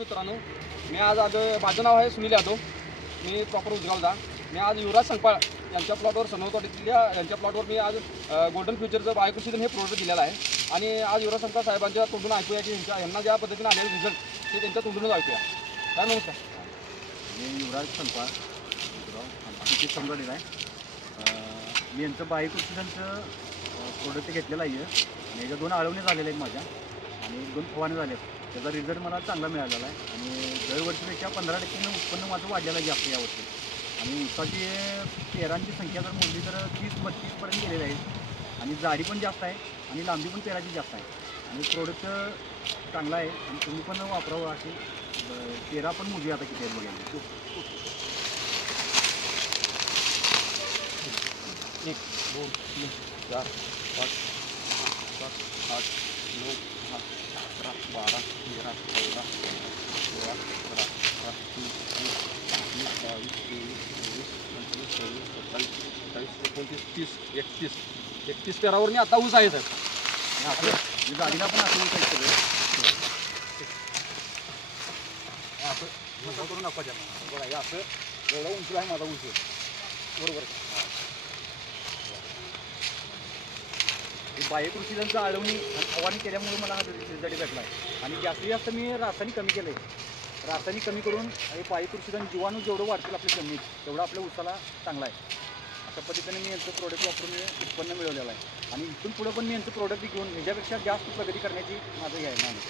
मित्रांनो मी आज आज माझं नाव आहे सुनील यादव. मी प्रॉपर उजगावचा मी आज युवराज संपाळ यांच्या प्लॉटवर सनवतवाडीतल्या यांच्या प्लॉटवर मी आज गोल्डन फ्युचरचं बायोकृषीधन हे प्रोडक्ट दिलेलं आहे. आणि आज युवराज संपाळ साहेबांच्या तोंडून ऐकूया की यांच्या यांना ज्या पद्धतीने आलेले रिझल्ट ते त्यांच्या तोंडूनच ऐकूया. काय नमस्कार मी युवराज संपा किती समजा आहे? मी यांचं बायोकृषीधनचं प्रोडक्ट घेतलेलं आहे. आणि याच्या दोन आळवणी झालेले आहेत माझ्या. आणि दोन फवारणे झाले आहेत त्याचा रिझल्ट मला चांगला मिळालेला आहे. आणि दरवर्षीपेक्षा पंधरा टक्क्यानं उत्पन्न माझं वाढलेलं आहे जास्त यावर्षी. आणि उसाची पेरांची संख्या जर मोजली तर तीस बत्तीसपर्यंत गेलेली आहे. आणि जाडी पण जास्त आहे आणि लांबी पण पेराची जास्त आहे. आणि प्रोडक्ट चांगला आहे. आणि तुम्ही पण वापरावं अशी पेरा पण मोजूया आता किती आहेत बघायला एक दोन तीन चार पाच सात आठ नऊ तेरा सोळा सतरा अठरा तीस वीस एकवीस बावीस तेवीस चोवीस पंचवीस सव्वीस सत्तावीस अठ्ठावीस एकोणतीस तीस एकतीस एकतीस पेरावर मी आता ऊस आहे सर आपलं गाडीला पण असं विकायचं सगळं. असं करू नका त्यांना बघा हे असं एवढा उंच आहे माझा ऊस बरोबर बायोकृषीचं आळवणी आणि फवारणी केल्यामुळे मला हा रिझल्ट भेटला आहे. आणि जास्तीत जास्त मी रासायनिक कमी केलं. आहे रासायनिक कमी करून हे बायोकृषीचं जीवाणू जेवढं वाढतील आपल्या जमिनीत तेवढं आपल्या उसाला चांगला आहे. अशा पद्धतीने मी यांचं प्रोडक्ट वापरून मी उत्पन्न मिळवलेलं आहे. आणि इथून पुढं पण मी यांचं प्रोडक्ट घेऊन ह्याच्यापेक्षा जास्त प्रगती करण्याची माझं हे आहे माणूस